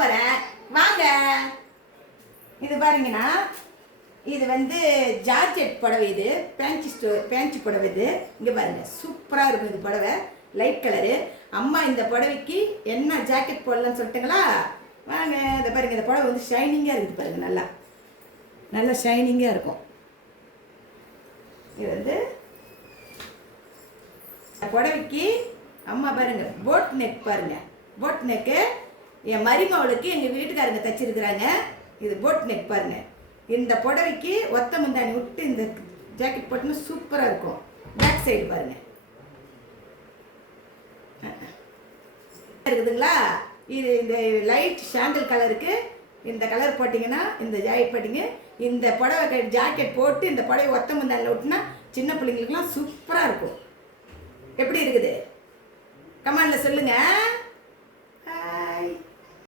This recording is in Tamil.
போகிறேன் வாங்க. இது பாருங்கன்னா இது வந்து ஜார்ஜெட் புடவை. இது பேண்ட்சி புடவை. இது இங்கே பாருங்கள் சூப்பராக இருக்கும். இது புடவை லைட் கலரு. அம்மா இந்த புடவைக்கு என்ன ஜாக்கெட் போடலான்னு சொல்லிட்டுங்களா? வாங்க. இதை பாருங்கள், இந்த புடவை வந்து ஷைனிங்காக இருக்குது பாருங்கள். நல்லா ஷைனிங்காக இருக்கும். இது வந்து புடவைக்கு அம்மா பாருங்கள் போட் நெக் பாருங்கள். போட் நெக்கு என் மருமவளுக்கு எங்கள் வீட்டுக்காரங்க தைச்சிருக்கிறாங்க. இது போட் நெக் பாருங்கள். இந்த புடவைக்கு ஒத்த முந்தாணி விட்டு இந்த ஜாக்கெட் போட்டுன்னு சூப்பராக இருக்கும். பேக் சைடு பாருங்கள் இருக்குதுங்களா? இது இந்த லைட் சாண்டல் கலருக்கு இந்த கலர் போட்டிங்கன்னா, இந்த ஜாக்கெட் போட்டிங்க, இந்த புடவை ஜாக்கெட் போட்டு இந்த புடவை ஒத்த முந்தாணியில் விட்டுனா சின்ன பிள்ளைங்களுக்குலாம் சூப்பராக இருக்கும். எப்படி இருக்குது? கமெண்டில் சொல்லுங்கள்.